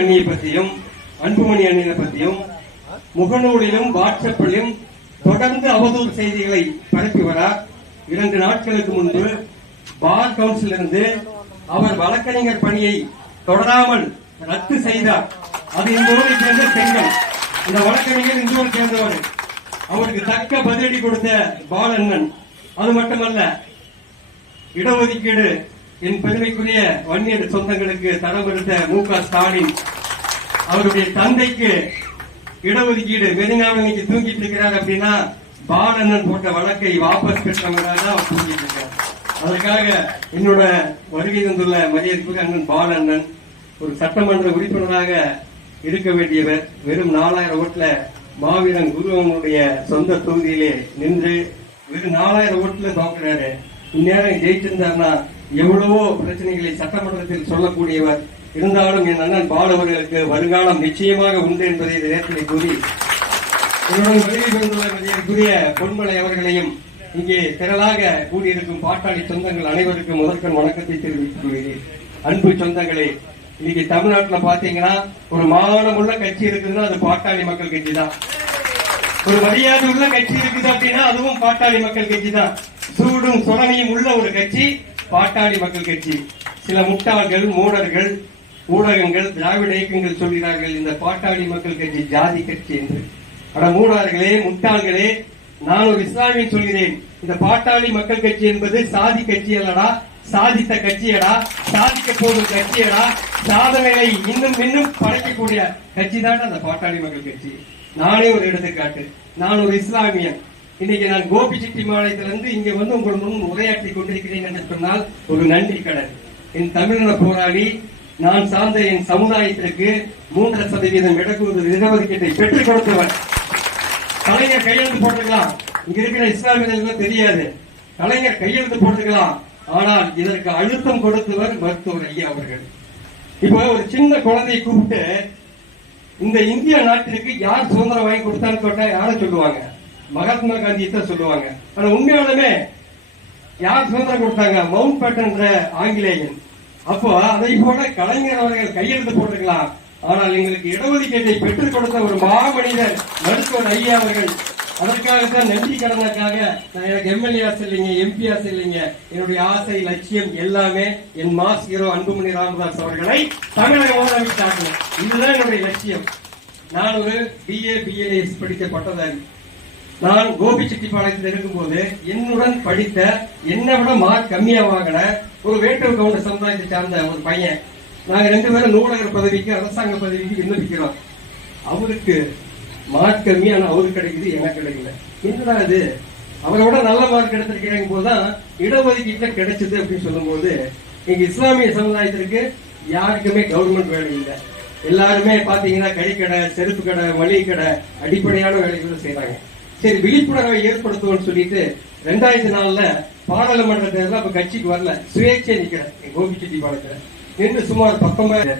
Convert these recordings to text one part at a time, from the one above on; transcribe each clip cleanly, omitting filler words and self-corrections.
அண்ணியை பற்றியும் அன்புமணி அண்ணியை பற்றியும் முகநூலிலும் வாட்ஸ்அப்பிலும் தொடர்ந்து அவதூறு செய்திகளை பரப்பி வரார். 2 நாட்களுக்கு முன்பு பார் கவுன்சிலிருந்து அவர் வழக்கறிஞர் பணியை தொடராமல் ரத்து செய்தார். அது இந்த ஊரை சேர்ந்த செங்கல். இந்த வழக்கறிஞர் இந்த ஊரை சேர்ந்தவர். அவருக்கு தக்க பதிலடி கொடுத்த பாலண்ணன். அது மட்டுமல்ல, இடஒதுக்கீடு என் பெருமைக்குரிய வன்னியர் சொந்தங்களுக்கு தரம் எடுத்த மு.க. ஸ்டாலின் அவருடைய தந்தைக்கு இடஒதுக்கீடு மெரினாவில் இன்னைக்கு தூங்கிட்டு இருக்கிறார் அப்படின்னா பாலண்ணன் போட்ட வழக்கை வாபஸ் பெற்றவங்களாக அவர் தூங்கிட்டு இருக்கார். அதற்காக என்னோட வருகை தந்துள்ள மரியாதைக்குரிய அண்ணன் பாலண்ணன் ஒரு சட்டமன்ற உறுப்பினராக இருக்க வேண்டியவர். வெறும் 4000 ஓட்டுல மாவீரன் குருவனுடைய சொந்த தொகுதியிலே நின்று வெறும் 4000 ஓட்டுல தோக்குறாரு. இந்நேரம் ஜெயிச்சிருந்தார்னா எவ்வளவோ பிரச்சனைகளை சட்டமன்றத்தில் சொல்லக்கூடியவர். இருந்தாலும் என் அண்ணன் பாலவர்களுக்கு வருங்காலம் நிச்சயமாக உண்டு என்பதை நேரத்தில் கூறி என்னுடன் வருகை பெறுந்துள்ள மரியாதைக்குரிய பொன்மலை அவர்களையும் இங்கே திரளாக கூடியிருக்கும் பாட்டாளி சொந்தங்கள் அனைவருக்கும் முதற்கண் வணக்கத்தை தெரிவித்துக் கொள்கிறேன். அன்பு சொந்தங்களே, இன்னைக்கு தமிழ்நாட்டில் பாத்தீங்கன்னா ஒரு மானமுள்ள கட்சி இருக்குதுன்னா அது பாட்டாளி மக்கள் கட்சி தான். ஒரு மரியாதை உள்ள கட்சி இருக்குது அப்படின்னா அதுவும் பாட்டாளி மக்கள் கட்சி தான். சூடும் சுரணியும் உள்ள ஒரு கட்சி பாட்டாளி மக்கள் கட்சி. சில முட்டாள்கள், மூடர்கள், ஊடகங்கள், திராவிட இயக்கங்கள் சொல்கிறார்கள் இந்த பாட்டாளி மக்கள் கட்சி ஜாதி கட்சி என்று. அட மூடார்களே, முட்டாள்களே, நான் ஒரு இஸ்லாமியன் சொல்கிறேன். இந்த பாட்டாளி மக்கள் கட்சி என்பது சாதி கட்சி அல்லடா, சாதித்த கட்சியடா, சாதிக்க போகும் கட்சியடா, சாதனைகளை இன்னும் படைக்கக்கூடிய கட்சி தான் அந்த பாட்டாளி மக்கள் கட்சி. நானே ஒரு எடுத்துக்காட்டு. நான் ஒரு இஸ்லாமியன். இன்னைக்கு நான் கோபிச்செட்டிப்பாளையத்திலிருந்து இங்க வந்து உங்கள் முன் உரையாற்றி கொண்டிருக்கிறேன் என்று சொன்னால் ஒரு நன்றி கடன். என் தமிழின போராளி, நான் சார்ந்த என் சமுதாயத்திற்கு 3% இடஒதுக்கீட்டை பெற்றுக் கொடுத்தவர். கலைஞர் கையெழுத்து போட்டுக்கலாம். இங்க இருக்கிற இஸ்லாமியர்களுக்கு தெரியாது. கலைஞர் கையெழுத்து போட்டுக்கலாம். ஆனால் இதற்கு அழுத்தம் கொடுத்தவர் மருத்துவர் ஐயா அவர்கள். இப்போ ஒரு சின்ன குழந்தையை கூப்பிட்டு இந்த இந்திய நாட்டிற்கு யார் சுதந்திரம் வாங்கி கொடுத்தான்னு கேட்டா யாரும் சொல்லுவாங்க மகாத்மா காந்தி தான் சொல்லுவாங்க. ஆனா உண்மையாலுமே யார் சுதந்திரம் கொடுத்தாங்க? மவுண்ட் பேட்டன் ஆங்கிலேயன். அப்போ அதை போல கலைஞர் அவர்கள் கையெழுத்து போட்டுக்கலாம். ஆனால் எங்களுக்கு இடஒதுக்கீட்டை பெற்றுக் கொடுத்த ஒரு மாமனிதர் மருத்துவர் ஐயா அவர்கள். அதற்காகத்தான் நன்றி கடனுக்காக நான் எனக்கு எம்எல்ஏ ஆசை இல்லைங்க, எம்பி ஆசை இல்லைங்க. என்னுடைய ஆசை, லட்சியம் எல்லாமே என் மாஸ் ஹீரோ அன்புமணி ராமதாஸ் அவர்களை தமிழக முதலமைச்சராக்கணும். இதுதான் என்னுடைய லட்சியம். நான் ஒரு BA BLS படித்த பட்டதாரி. நான் கோபிச்செட்டிப்பாளையத்தில் இருக்கும்போது என்னுடன் படித்த, என்னை விட மார்க் கம்மியா வாங்கின ஒரு வேட்டூர் கவுண்டர் சமுதாயத்தை சார்ந்த ஒரு பையன். நாங்க 2 பேரும் நூலகர் பதவிக்கு, அரசாங்க பதவிக்கு விண்ணப்பிக்கிறோம். அவருக்கு மார்க் கம்மி, ஆனா அவருக்கு கிடைக்குது, எனக்கு கிடைக்கல. என்னடா இது, அவரை விட நல்ல மார்க் எடுத்திருக்கிறேன் போதுதான் இடஒதுக்கீட்டுல கிடைச்சது அப்படின்னு சொல்லும் போது, எங்க இஸ்லாமிய சமுதாயத்திற்கு யாருக்குமே கவர்மெண்ட் வேலை இல்லை. எல்லாருமே பாத்தீங்கன்னா கறிக்கடை, செருப்பு கடை, மளிகை கடை, அடிப்படையான வேலைகளை செய்யறாங்க. சரி, விழிப்புணர்வை ஏற்படுத்துவோம்னு சொல்லிட்டு 2004 பாராளுமன்ற தேர்தல் அப்ப கட்சிக்கு வரல, சுயேட்சை நிக்கிறேன் கோபிச்செட்டிப்பாளையத்துல நின்று சுமார் 19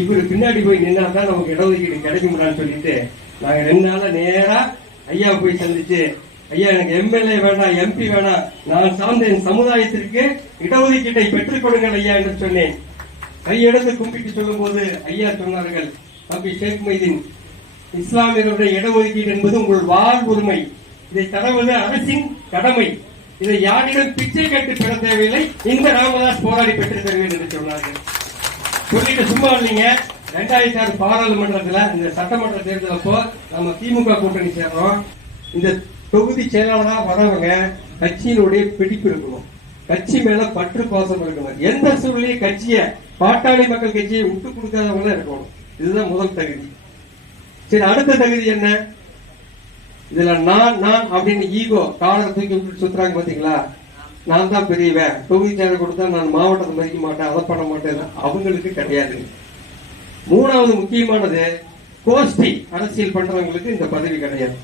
இவரு பின்னாடி போய் நின்னாதான் நமக்கு இடஒதுக்கீடு கிடைக்கும்னு சொல்லிட்டு நாங்க 2 நாளா நேரா ஐயா போய் சந்திச்சு, ஐயா எனக்கு எம்எல்ஏ வேண்டாம், MP வேணாம், நான் சார்ந்த என் சமுதாயத்திற்கு இடஒதுக்கீட்டை பெற்றுக் கொடுங்கள் ஐயா என்று சொன்னேன். கையெடுத்து கும்பிட்டு சொல்லும் போது ஐயா சொன்னார்கள், தம்பி ஷேக் மைதீன், இஸ்லாமியர்களுடைய இடஒதுக்கீடு என்பது உங்கள் வாழ்வுரிமை. இதை தருவது அரசின் கடமை. இதை யாரிடம் பிச்சை கட்டு பெற தேவையில்லை. இந்த ராமதாஸ் போராடி பெற்று தருவேன் என்று சொன்னார்கள். சொல்லிட்டு சும்மா இல்லைங்க. 2006 பாராளுமன்றத்தில் இந்த சட்டமன்ற தேர்தல் அப்போ நம்ம திமுக கூட்டணி சேர்றோம். இந்த தொகுதி செயலாளராக வரவங்க கட்சியினுடைய பிடிப்பு இருக்கணும், கட்சி மேல பற்று பாசம் இருக்கணும். எந்த சூழ்நிலையும் கட்சியை, பாட்டாளி மக்கள் கட்சியை விட்டு கொடுக்காதவங்க இருக்கணும். இதுதான் முதல் தகுதி. சரி, அடுத்த தகுதி என்ன? இதுல நான் அப்படின்னு ஈகோ காலத்தை தூக்கி விட்டு சுத்துறாங்க பாத்தீங்களா? நான் தான் பெரியவன், தொகுதி செயலர் கொடுத்தா நான் மாவட்டத்தை மதிக்க மாட்டேன், அதை பண்ண மாட்டேன், அவங்களுக்கு கிடையாது. 3வது முக்கியமானது, கோஷ்டி அரசியல் பண்றவங்களுக்கு இந்த பதவி கிடையாது.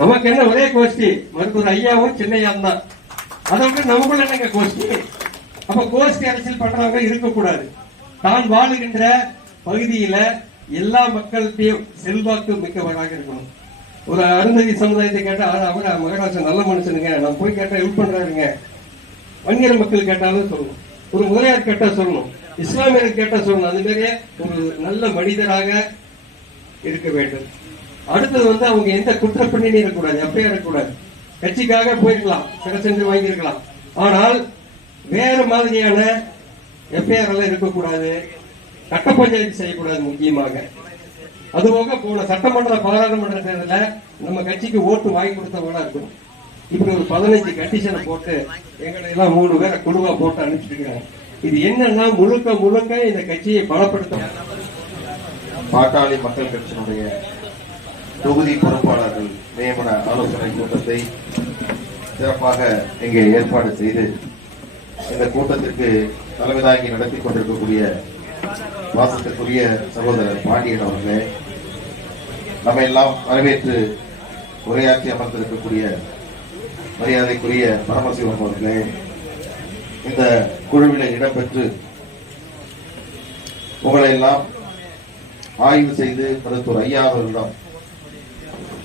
நமக்கு என்ன ஒரே கோஷ்டி, மருத்துவர் ஐயாவும் சின்னையாவும் தான். அதை விட்டு நமக்குள்ள என்னங்க கோஷ்டி? அப்ப கோஷ்டி அரசியல் பண்றவங்க இருக்கக்கூடாது. தான் வாழுகின்ற பகுதியில எல்லா மக்கள்கிட்டையும் செல்வாக்கு மிக்கவராக இருக்கணும். ஒரு அருந்ததி சமுதாயத்தை கேட்டா அவர மகராசன் நல்ல மனுஷனுங்க, நான் போய் கேட்டா ஹெல்ப் பண்றாருங்க. வன்னியர் மக்கள் கேட்டாலும் சொல்லணும், ஒரு முதலியார் கேட்டா சொல்லணும். இஸ்லாமியர்கள் கேட்ட சொல்லணும். அந்த மாதிரி ஒரு நல்ல மனிதராக இருக்க வேண்டும். அடுத்தது வந்து அவங்க எந்த குற்றப்பணியும் இருக்கக்கூடாது, எப்பயும் இருக்கக்கூடாது. கட்சிக்காக போயிருக்கலாம், சிறை சென்று வாங்கியிருக்கலாம், ஆனால் வேற மாதிரியான எஃப்ஐஆர் எல்லாம் இருக்கக்கூடாது, கட்ட பஞ்சாயத்து செய்யக்கூடாது. முக்கியமாக அதுபோக போன சட்டமன்ற பாராளுமன்ற தேர்தலில் நம்ம கட்சிக்கு ஓட்டு வாங்கி கொடுத்தவங்களா இருக்கும். இப்படி ஒரு 15 கண்டிஷனை போட்டு எங்களை எல்லாம் 3 பேரை குழுவா போட்டு அனுப்பிச்சிருக்காங்க. இது என்னன்னா முழுக்க இந்த கட்சியை பலப்படுத்த பாட்டாளி மக்கள் கட்சியினுடைய தொகுதி பொறுப்பாளர்கள் நியமன ஆலோசனை கூட்டத்தை சிறப்பாக இங்கே ஏற்பாடு செய்து இந்த கூட்டத்திற்கு தலைமை தாங்கி நடத்தி கொண்டிருக்கக்கூடிய வாசத்திற்குரிய சகோதரர் பாண்டியன் அவர்களே, நம்ம எல்லாம் வரவேற்று உரையாற்றி அமர்ந்திருக்கக்கூடிய மரியாதைக்குரிய பரமசிவம் அவர்களே, இந்த குழுவில் இடம்பெற்று உங்களை எல்லாம் ஆய்வு செய்து மருத்துவர் ஐயா அவர்களிடம்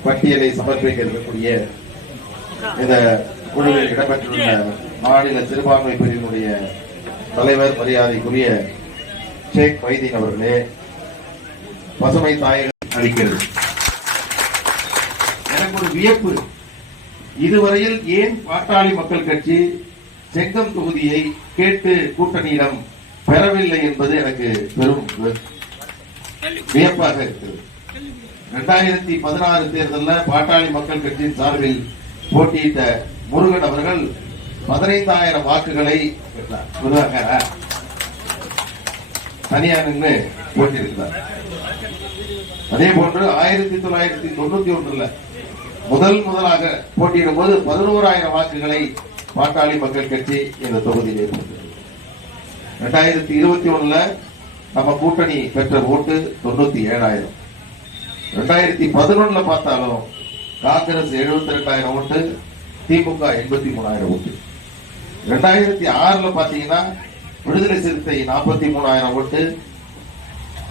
பட்டியலை சமர்ப்பிக்க இருக்கக்கூடிய இந்த குழுவில் இடம்பெற்றுள்ள மாநில சிறுபான்மை பிரிவினுடைய தலைவர் மரியாதைக்குரிய ஷேக் வைதீன் அவர்களே, பசுமை தாயகம் அளிக்கிறது. எனக்கு ஒரு வியப்பு, இதுவரையில் ஏன் பாட்டாளி மக்கள் கட்சி செங்கம் தொகுதியை கேட்டு கூட்டணியிடம் பெறவில்லை என்பது எனக்கு பெரும் வியப்பாக இருக்கிறது. 2016 தேர்தலில் பாட்டாளி மக்கள் கட்சியின் சார்பில் போட்டியிட்ட முருகன் அவர்கள் 15,000 வாக்குகளை பெற்றார். தனியார் நின்று போட்டியிருக்கிறார். அதே போன்று 1991 முதலாக போட்டியிடும் போது 11,000 வாக்குகளை பாட்டாளி மக்கள் கட்சி இந்த தொகுதியில் பெற்றது. 2021 நம்ம கூட்டணி பெற்ற ஓட்டு 97,000. 2011 பார்த்தாலும் காங்கிரஸ் 72,000 ஓட்டு, திமுக 83,000 ஓட்டு. 2006 பாத்தீங்கன்னா விடுதலை சிறுத்தை 43,000 ஓட்டு.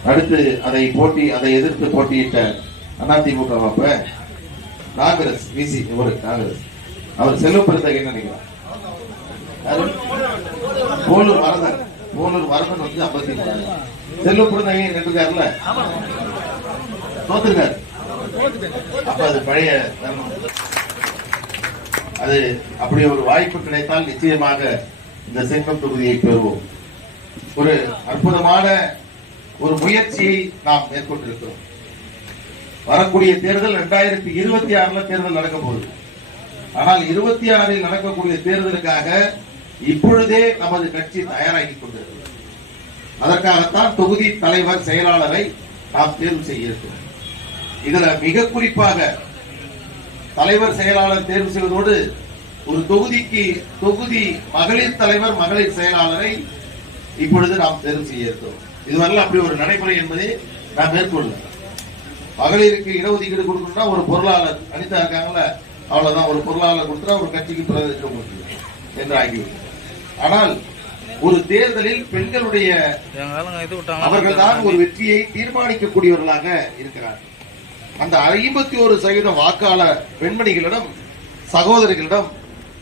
அடுத்து அதை எதிர்த்து போட்டியிட்ட அதிமுக காங்கிரஸ் விசி காங்கிரஸ் அவர் செல்வ பெருந்தகை நினைக்கிறார். போலூர் வரதன் 53,000. செல்வ பெருந்தகை நின்றுக்காருல தோத்துருக்காரு. அப்ப அது பழைய அது அப்படி ஒரு வாய்ப்பு கிடைத்தால் நிச்சயமாக இந்த செங்கம் தொகுதியை பெறுவோம். ஒரு அற்புதமான ஒரு முயற்சியை நாம் மேற்கொண்டிருக்கிறோம். வரக்கூடிய தேர்தல் 2026 தேர்தல் நடக்க போகுது. ஆனால் 26 நடக்கக்கூடிய தேர்தலுக்காக இப்பொழுதே நமது கட்சி தயாராகி கொண்டிருக்கிறது. அதற்காகத்தான் தொகுதி தலைவர் செயலாளரை நாம் தேர்வு செய்ய இருக்கிறோம். இதுல மிக குறிப்பாக தலைவர் செயலாளர் தேர்வு செய்வதோடு ஒரு தொகுதி மகளிர் தலைவர் மகளிர் செயலாளரை இப்பொழுது நாம் தேர்வு செய்ய இருக்கிறோம். இதுவரை அப்படி ஒரு நடைமுறை என்பதை நாம் மேற்கொள்ள. மகளிருக்கு இடஒதுக்கீடு கொடுக்கணும்னா ஒரு பொருளாளர் அனிதா இருக்காங்கல்ல, அவ்வளவுதான், ஒரு பொருளாளர் கொடுத்தா ஒரு கட்சிக்கு பிரதிநிதித்துவம் என்று ஆகிவிடும். ஆனால் ஒரு தேர்தலில் பெண்களுடைய அவர்கள்தான் ஒரு வெற்றியை தீர்மானிக்கக்கூடியவர்களாக இருக்கிறார். அந்த 51% வாக்காளர் பெண்மணிகளிடம் சகோதரிகளிடம்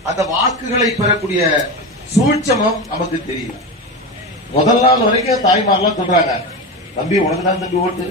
அந்த வாக்குகளை பெறக்கூடிய சூழ்ச்சமம் நமக்கு தெரியல. முதல் நாள் வரைக்கும் தாய்மாரெல்லாம் சொல்றாங்க, தம்பி உனக்கு தான் தம்பி ஓட்டு,